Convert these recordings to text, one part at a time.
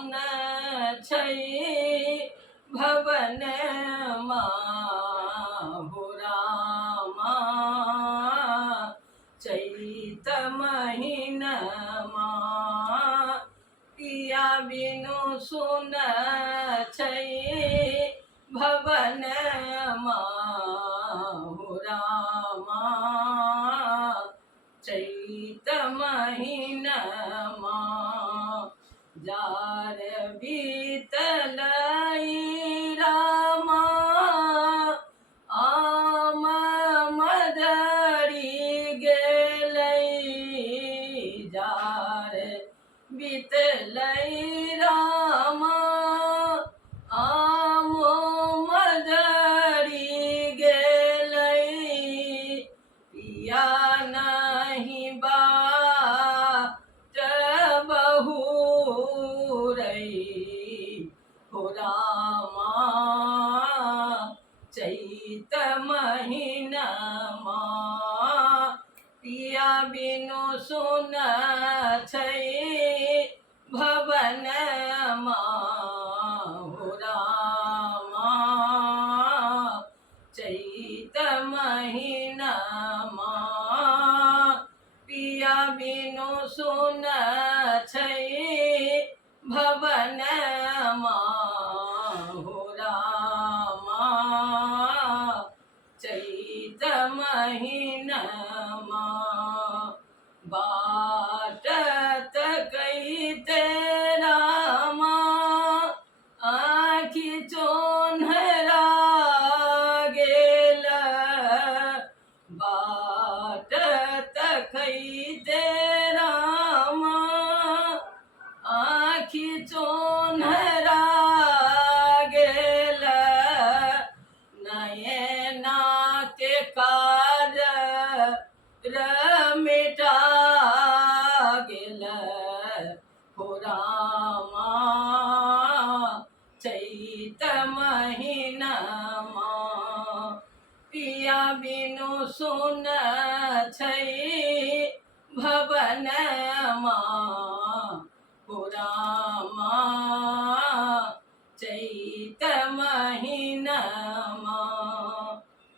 सुन छै भवन हो रामा चैत महीनमा पिया बिनु सुन छै भवन हो रामा चैत महीनमा जार बीतलै रामा आम मदरी गेलै जार बीतलै रामा आम मदरी गेलै पिया नहीं बाट बहुरै हो रामा चैत महीनमा पिया बिनु सुन छै भवन हो रामा चैत महीनमा पिया बिनु सुन छै भवन हो रामा चैत महीनमा बाट तकैते रामा आँखि चोन्हरा गेल बाट तकैते रामा आँखि चोन्हरा गेल नयना के काज मिटा गेल हो रामा चैत महीनमा पिया बिनु सुन छै भवन हो रामा चैत महीनमा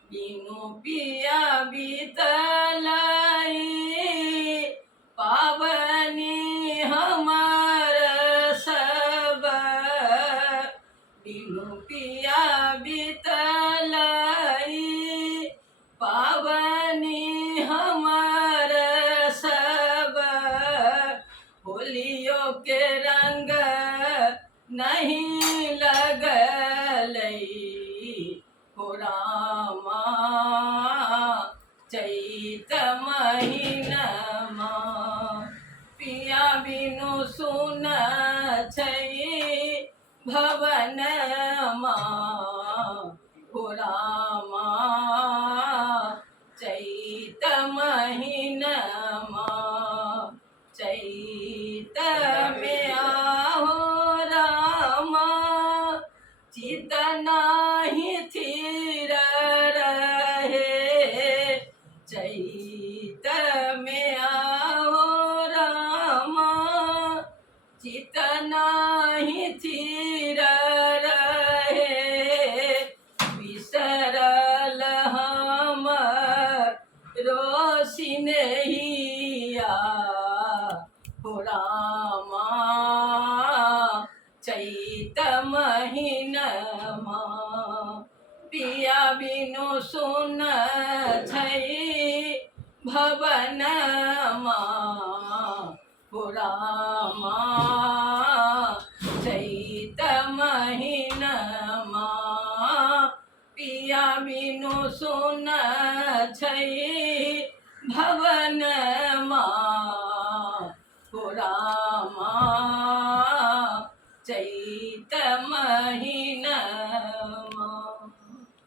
बिनु पिया बीतलै पावनी हमर सब बिनु पिया बीतलै पावनी हमर सब होलियो के रंग नहीं लगलै हो रामा चैत महीनमा पिया बिनु सुन छै भवन हो रामा चैत महीनमा चैत में आहो रामा चित नाही थीर रहे चैत में आओ रामा चित नाही थीर रहे बिसरल हम रोशिनहिया हो रामा चैत महीनमा पिया बिनु सुन छै भवन हो रामा चैत महीनमा पिया बिनु सुन छै भवन